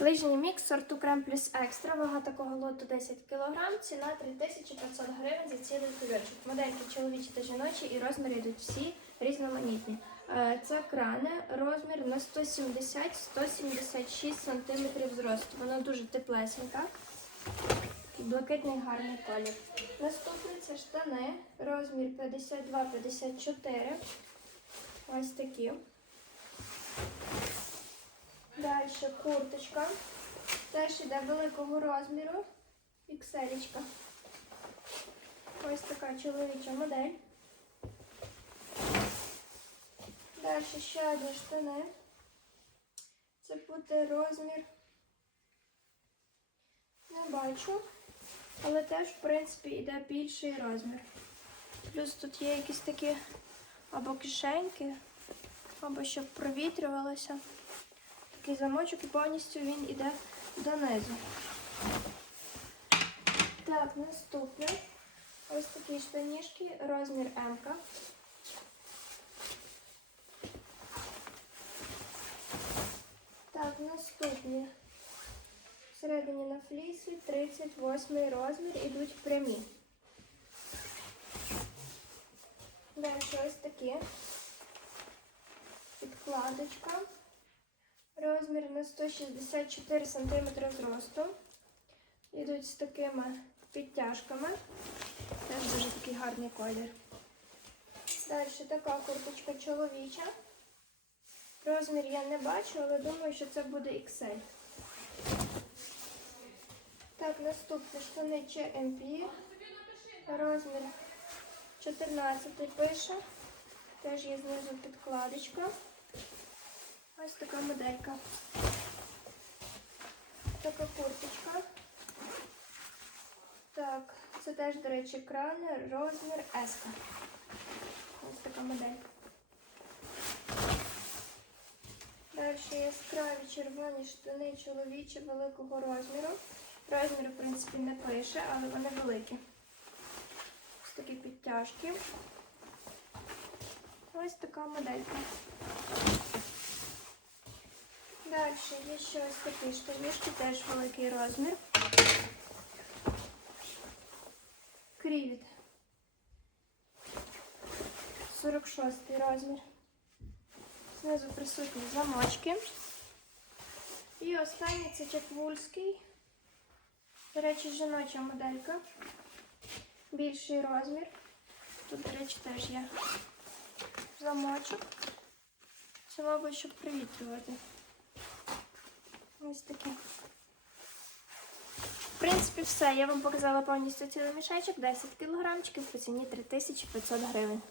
Лижній мікс сорту Крем плюс екстра. Вага такого лоту 10 кг, ціна 3500 гривень за цілий кульочок. Модельки чоловічі та жіночі і розміри йдуть всі різноманітні. Е, Це крани, розмір на 170-176 см зросту. Вона дуже теплесенька. Блакитний гарний колір. Наступний це штани, розмір 52-54. Ось такі. Далі курточка. Теж іде великого розміру. Ікселічка. Ось така чоловіча модель. Далі ще одні штани. Це буде розмір. Не бачу. Але теж, в принципі, йде більший розмір. Плюс тут є якісь такі або кишеньки, або щоб провітрювалося. Такий замочок і повністю він іде донизу. Так, наступне. Ось такі штанішки, розмір М. Так, наступні. Всередині на флісі 38 розмір, ідуть прямі. Далі ось такі. Підкладочка. Розмір на 164 см зросту. Йдуть з такими підтяжками. Теж дуже такий гарний колір. Далі така курточка чоловіча. Розмір я не бачу, але думаю, що це буде XL. Так, наступні штани CMP. Розмір 14 пише. Теж є знизу підкладочка. Ось така моделька. Така курточка. Так, це теж, до речі, крани, розмір S. Ось така модель. Далі яскраві червоні штани чоловічі великого розміру. Розмір, в принципі, не пише, але вони великі. Ось такі підтяжки. Ось така моделька. Далі є ще ось такі штанішки, теж великий розмір. Крівіт. 46 розмір. Знизу присутні замочки. І останній це Чеквульський. До речі, жіноча моделька. Більший розмір. Тут, до речі, теж є замочок. Це, мабуть, щоб привітрювати. Ось таке. В принципі, все. Я вам показала повністю цілий мішечок, 10 кілограмчиків по ціні 3500 гривень.